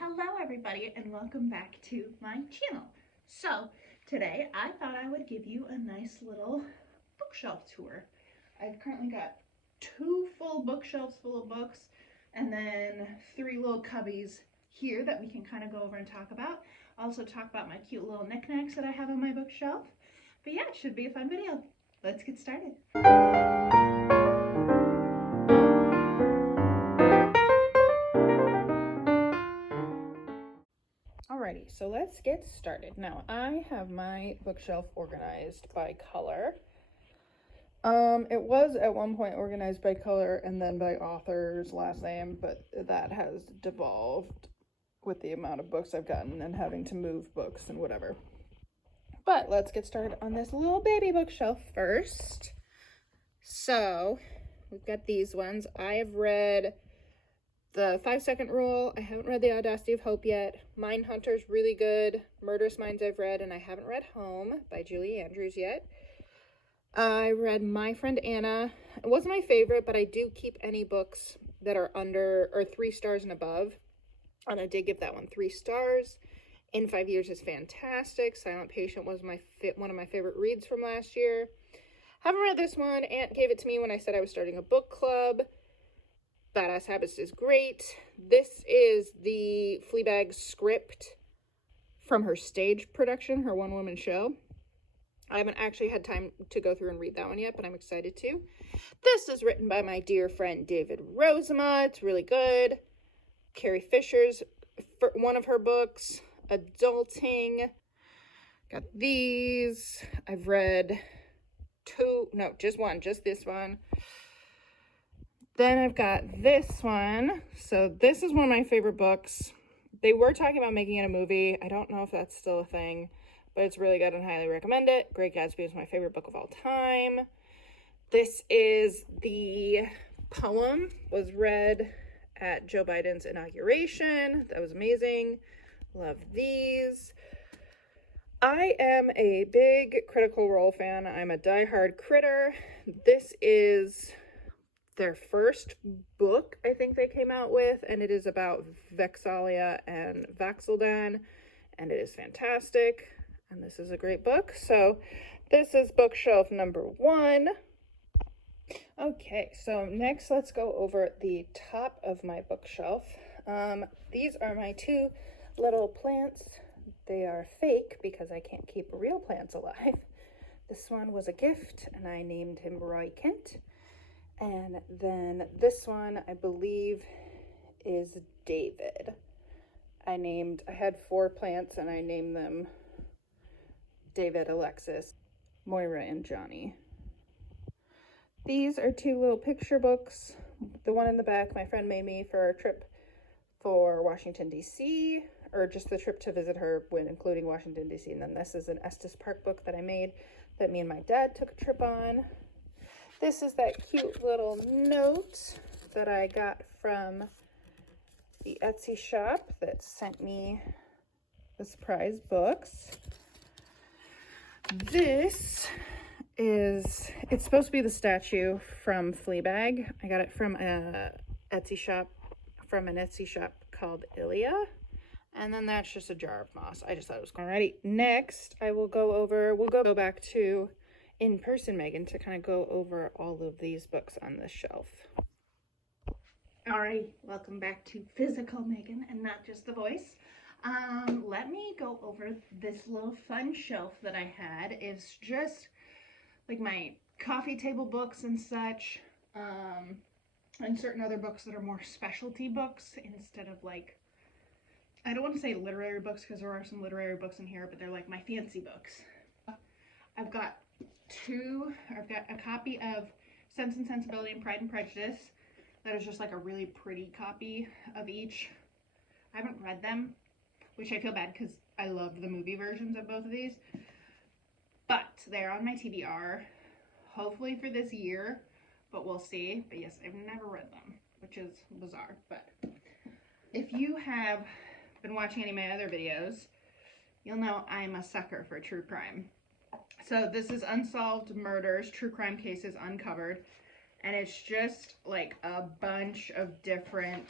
hello everybody, and welcome back to my channel. So today I thought I would give you a nice little bookshelf tour. I've currently got 2 full bookshelves full of books, and then 3 little cubbies here that we can kind of go over and talk about. Also talk about my cute little knickknacks that I have on my bookshelf. But yeah, it should be a fun video. Let's get started. Alrighty, so let's get started. Now, I have my bookshelf organized by color. It was at one point organized by color and then by author's last name, but that has devolved with the amount of books I've gotten and having to move books and whatever. But let's get started on this little baby bookshelf first. So, we've got these ones. I have read The 5-Second Rule. I haven't read The Audacity of Hope yet. Mindhunter's really good. Murderous Minds I've read, and I haven't read Home by Julie Andrews yet. I read My Friend Anna. It wasn't my favorite, but I do keep any books that are under or 3 stars and above. And I did give that one 3 stars. In 5 Years is fantastic. Silent Patient was one of my favorite reads from last year. Haven't read this one. Aunt gave it to me when I said I was starting a book club. Badass Habits is great. This is the Fleabag script from her stage production, her one-woman show. I haven't actually had time to go through and read that one yet, but I'm excited to. This is written by my dear friend David Rosema. It's really good. Carrie Fisher's one of her books, Adulting. Got these. I've read just this one. Then I've got this one. So this is one of my favorite books. They were talking about making it a movie. I don't know if that's still a thing, but it's really good and highly recommend it. Great Gatsby is my favorite book of all time. This is the poem, was read at Joe Biden's inauguration. That was amazing. Love these. I am a big Critical Role fan. I'm a diehard critter. This is their first book I think they came out with, and it is about Vexalia and Vax'ildan, and it is fantastic, and this is a great book. So this is bookshelf number 1. Okay, so next let's go over the top of my bookshelf. These are my 2 little plants. They are fake because I can't keep real plants alive. This one was a gift, and I named him Roy Kent. And then this one, I believe, is David. I had 4 plants, and I named them David, Alexis, Moira, and Johnny. These are 2 little picture books. The one in the back, my friend made me for a trip for Washington, D.C., or just the trip to visit her when including Washington, D.C. And then this is an Estes Park book that I made that me and my dad took a trip on. This is that cute little note that I got from the Etsy shop that sent me the surprise books. It's supposed to be the statue from Fleabag. I got it from an Etsy shop called Ilia. And then that's just a jar of moss. I just thought it was cool. Alrighty, next we'll go back to in-person Megan to kind of go over all of these books on this shelf. Alright, welcome back to physical Megan and not just the voice. Let me go over this little fun shelf that I had. It's just like my coffee table books and such, and certain other books that are more specialty books instead of like, I don't want to say literary books because there are some literary books in here, but they're like my fancy books. I've got a copy of Sense and Sensibility and Pride and Prejudice. That is just like a really pretty copy of each. I haven't read them, which I feel bad because I love the movie versions of both of these. But they're on my TBR, hopefully for this year, but we'll see. But yes, I've never read them, which is bizarre. But if you have been watching any of my other videos, you'll know I'm a sucker for true crime. So this is Unsolved Murders, True Crime Cases Uncovered, and it's just like a bunch of different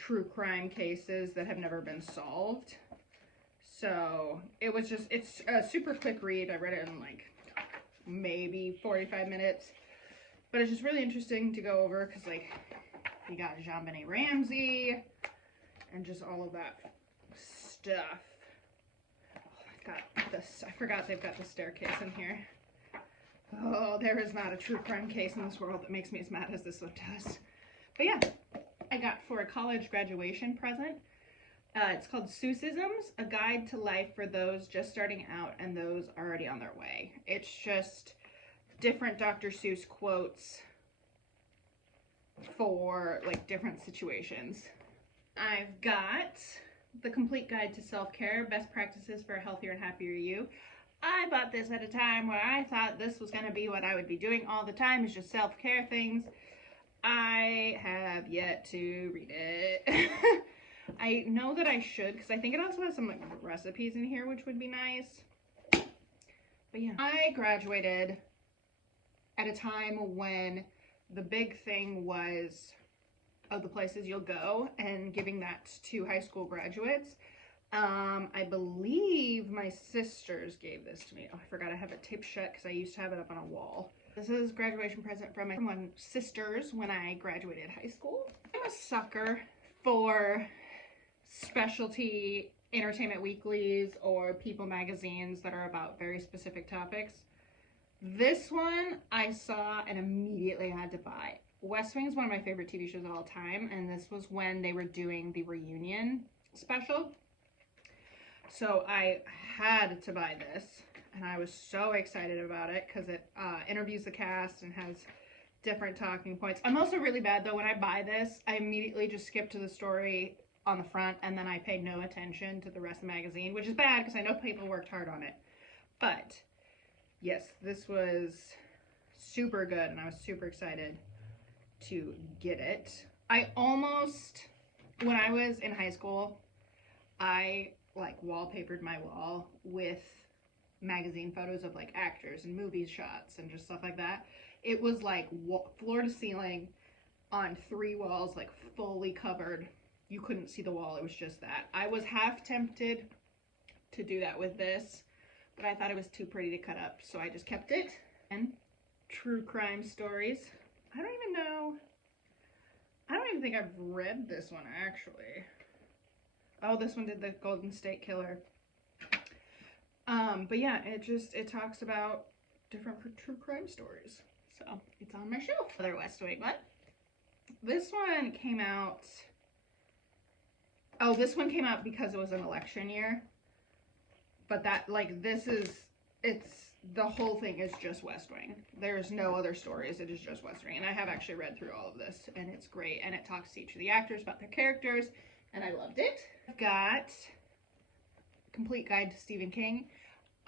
true crime cases that have never been solved. So it was just, it's a super quick read. I read it in like maybe 45 minutes, but it's just really interesting to go over because like you got JonBenet Ramsey and just all of that stuff. Oh, I've got this, I forgot they've got the staircase in here. Oh, there is not a true crime case in this world that makes me as mad as this one does. But yeah, I got for a college graduation present. It's called Seussisms, A Guide to Life for Those Just Starting Out and Those Already on Their Way. It's just different Dr. Seuss quotes for like different situations. I've got The Complete Guide to Self-Care, Best Practices for a Healthier and Happier You. I bought this at a time where I thought this was going to be what I would be doing all the time, is just self-care things. I have yet to read it. I know that I should, because I think it also has some like recipes in here, which would be nice. But yeah, I graduated at a time when the big thing was the places you'll go and giving that to high school graduates. I believe my sisters gave this to me. Oh, I forgot I have it taped shut because I used to have it up on a wall. This is a graduation present from my sisters when I graduated high school. I'm a sucker for specialty entertainment weeklies or People magazines that are about very specific topics. This one I saw and immediately had to buy. West Wing is one of my favorite TV shows of all time, and this was when they were doing the reunion special. So I had to buy this, and I was so excited about it because it interviews the cast and has different talking points. I'm also really bad though. When I buy this, I immediately just skip to the story on the front, and then I pay no attention to the rest of the magazine, which is bad because I know people worked hard on it. But yes, this was super good, and I was super excited to get it. I almost, when I was in high school, I like wallpapered my wall with magazine photos of like actors and movie shots and just stuff like that. It was like floor to ceiling on 3 walls, like fully covered. You couldn't see the wall, it was just that. I was half tempted to do that with this, but I thought it was too pretty to cut up, so I just kept it. And true crime stories. I don't even think I've read this one actually. Oh, this one did the Golden State Killer. But yeah, it talks about different true crime stories. So it's on my shelf. Another West Wing one. This one came out, oh, this one came out because it was an election year. But that, like, the whole thing is just West Wing. There's no other stories, it is just West Wing. And I have actually read through all of this, and it's great. And it talks to each of the actors about their characters, and I loved it. I've got Complete Guide to Stephen King.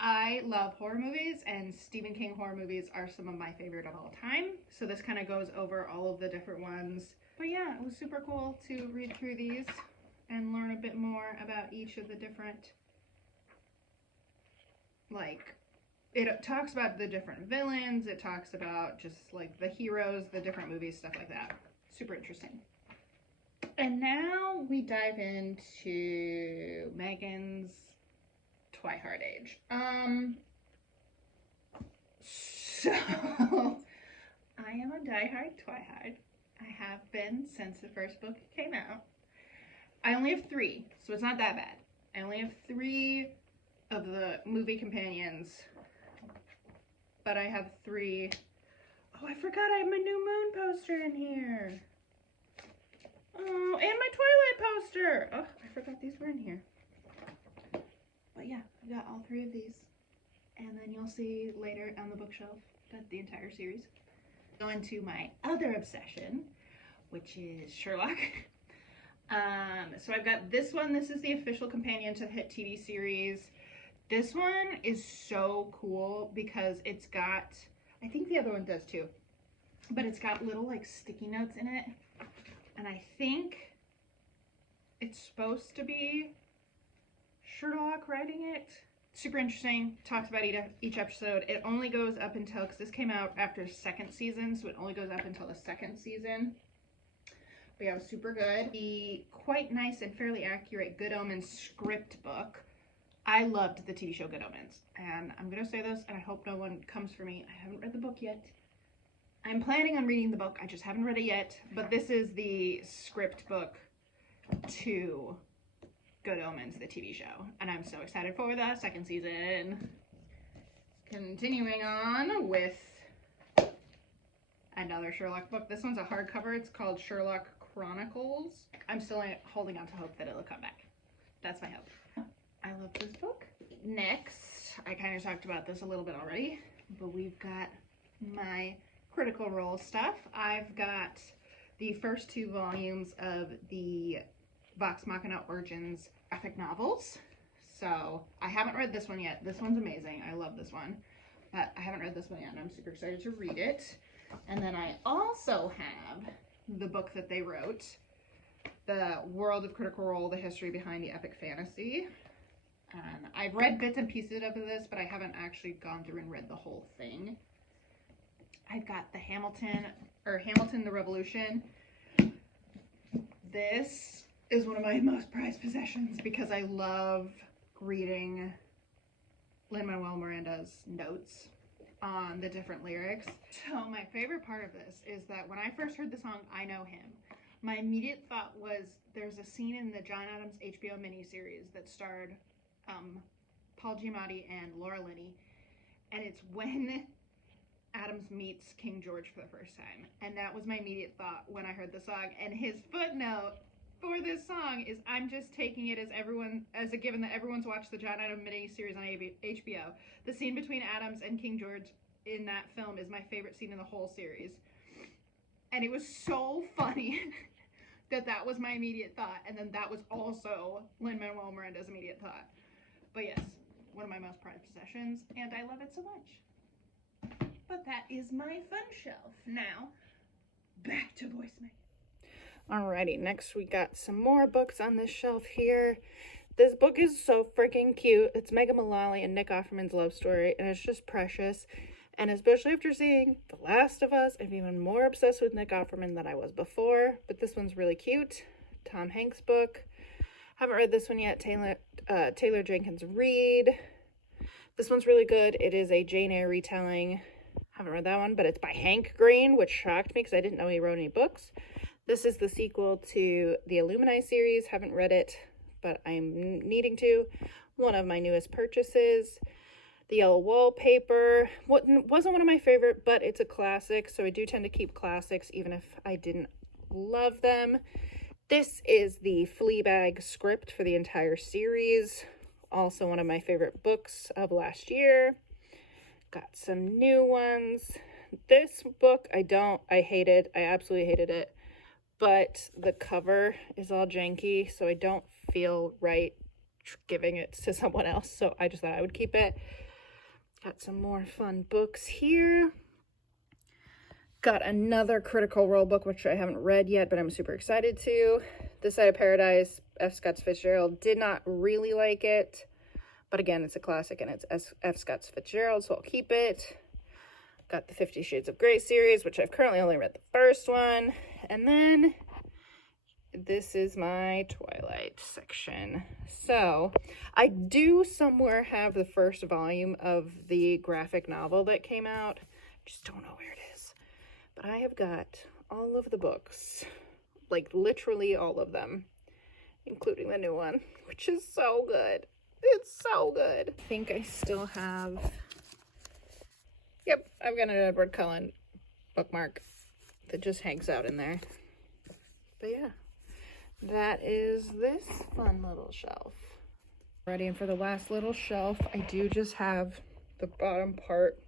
I love horror movies, and Stephen King horror movies are some of my favorite of all time. So this kind of goes over all of the different ones. But yeah, it was super cool to read through these and learn a bit more about each of the different, like, it talks about the different villains, it talks about just like the heroes, the different movies, stuff like that. Super interesting. And now we dive into Megan's Twilight Age. So I am a diehard Twilight. I have been since the first book came out. I only have 3, so it's not that bad. I only have 3 of the movie companions, but I have 3. Oh, I forgot I have my new Moon poster in here. Oh, and my Twilight poster. Oh, I forgot these were in here. But yeah, I've got all 3 of these. And then you'll see later on the bookshelf that the entire series. Go into my other obsession, which is Sherlock. So I've got this one. This is the official companion to the hit TV series. This one is so cool because it's got, I think the other one does too, but it's got little like sticky notes in it. And I think it's supposed to be Sherlock writing it. Super interesting. Talks about each episode. It only goes up until, because this came out after 2nd season, so it only goes up until the 2nd season. But yeah, it was super good. The quite nice and fairly accurate Good Omens script book. I loved the TV show Good Omens. And I'm going to say this, and I hope no one comes for me. I haven't read the book yet. I'm planning on reading the book. I just haven't read it yet. But this is the script book to Good Omens, the TV show. And I'm so excited for the second season. Continuing on with another Sherlock book. This one's a hardcover. It's called Sherlock Chronicles. I'm still holding on to hope that it'll come back. That's my hope. I love this book. Next, I kind of talked about this a little bit already, but we've got my Critical Role stuff. I've got the first 2 volumes of the Vox Machina Origins graphic novels. So I haven't read this one yet. This one's amazing. I love this one. But I haven't read this one yet, and I'm super excited to read it. And then I also have the book that they wrote, The World of Critical Role, The History Behind the Epic Fantasy. And I've read bits and pieces of this, but I haven't actually gone through and read the whole thing. I've got the Hamilton the Revolution. This is one of my most prized possessions because I love reading Lin-Manuel Miranda's notes on the different lyrics. So my favorite part of this is that when I first heard the song I Know Him, my immediate thought was there's a scene in the John Adams HBO miniseries that starred Paul Giamatti and Laura Linney, and it's when Adams meets King George for the first time. And that was my immediate thought when I heard the song. And his footnote for this song is, I'm just taking it as a given that everyone's watched the John Adams miniseries on HBO. The scene between Adams and King George in that film is my favorite scene in the whole series. And it was so funny that was my immediate thought. And then that was also Lin-Manuel Miranda's immediate thought. But yes, one of my most prized possessions, and I love it so much. But that is my fun shelf. Now, back to voicemail. Alrighty, next we got some more books on this shelf here. This book is so freaking cute. It's Megan Mullally and Nick Offerman's love story, and it's just precious. And especially after seeing The Last of Us, I'm even more obsessed with Nick Offerman than I was before. But this one's really cute. Tom Hanks book. Haven't read this one yet. Taylor Jenkins Reid. This one's really good. It is a Jane Eyre retelling. Haven't read that one, but it's by Hank Green, which shocked me because I didn't know he wrote any books. This is the sequel to the Illuminae series. Haven't read it, but I'm needing to. One of my newest purchases. The Yellow Wallpaper. Wasn't one of my favorite, but it's a classic, so I do tend to keep classics even if I didn't love them. This is the Fleabag script for the entire series. Also one of my favorite books of last year. Got some new ones. This book, I hated. I absolutely hated it. But the cover is all janky, so I don't feel right giving it to someone else. So I just thought I would keep it. Got some more fun books here. Got another Critical Role book, which I haven't read yet, but I'm super excited to. This Side of Paradise, F. Scott Fitzgerald. Did not really like it. But again, it's a classic and it's F. Scott Fitzgerald, so I'll keep it. Got the 50 Shades of Grey series, which I've currently only read the first one. And then this is my Twilight section. So I do somewhere have the first volume of the graphic novel that came out. Just don't know where it is. But I have got all of the books, like literally all of them, including the new one, which is so good. It's so good. I think I still have, yep, I've got an Edward Cullen bookmark that just hangs out in there. But yeah, that is this fun little shelf. Ready, and for the last little shelf, I do just have the bottom part.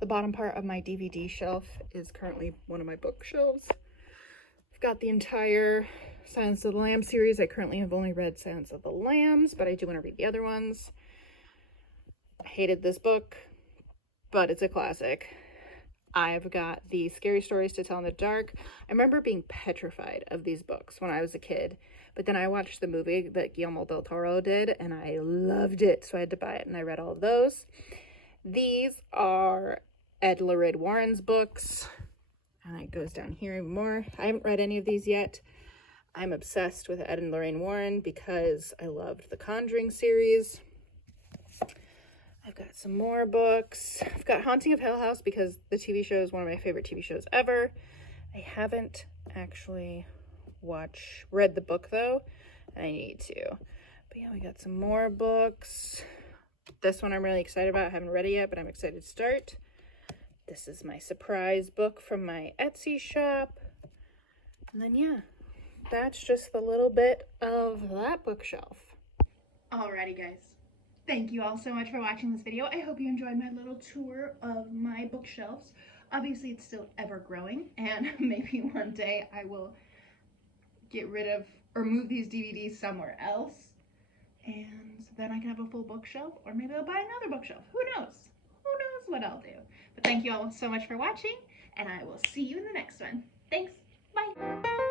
The bottom part of my DVD shelf is currently one of my bookshelves. I've got the entire Silence of the Lambs series. I currently have only read Silence of the Lambs, but I do want to read the other ones. I hated this book, but it's a classic. I've got the Scary Stories to Tell in the Dark. I remember being petrified of these books when I was a kid, but then I watched the movie that Guillermo del Toro did, and I loved it, so I had to buy it, and I read all of those. These are Ed Lurid Warren's books. And it goes down here even more. I haven't read any of these yet. I'm obsessed with Ed and Lorraine Warren because I loved the Conjuring series. I've got some more books. I've got Haunting of Hill House because the TV show is one of my favorite TV shows ever. I haven't actually read the book though, and I need to. But yeah, we got some more books. This one I'm really excited about. I haven't read it yet, but I'm excited to start. This is my surprise book from my Etsy shop. And then yeah, that's just the little bit of that bookshelf. Alrighty guys, thank you all so much for watching this video. I hope you enjoyed my little tour of my bookshelves. Obviously it's still ever growing, and maybe one day I will get rid of or move these DVDs somewhere else, and then I can have a full bookshelf, or maybe I'll buy another bookshelf. Who knows? Who knows what I'll do? But thank you all so much for watching, and I will see you in the next one. Thanks. Bye.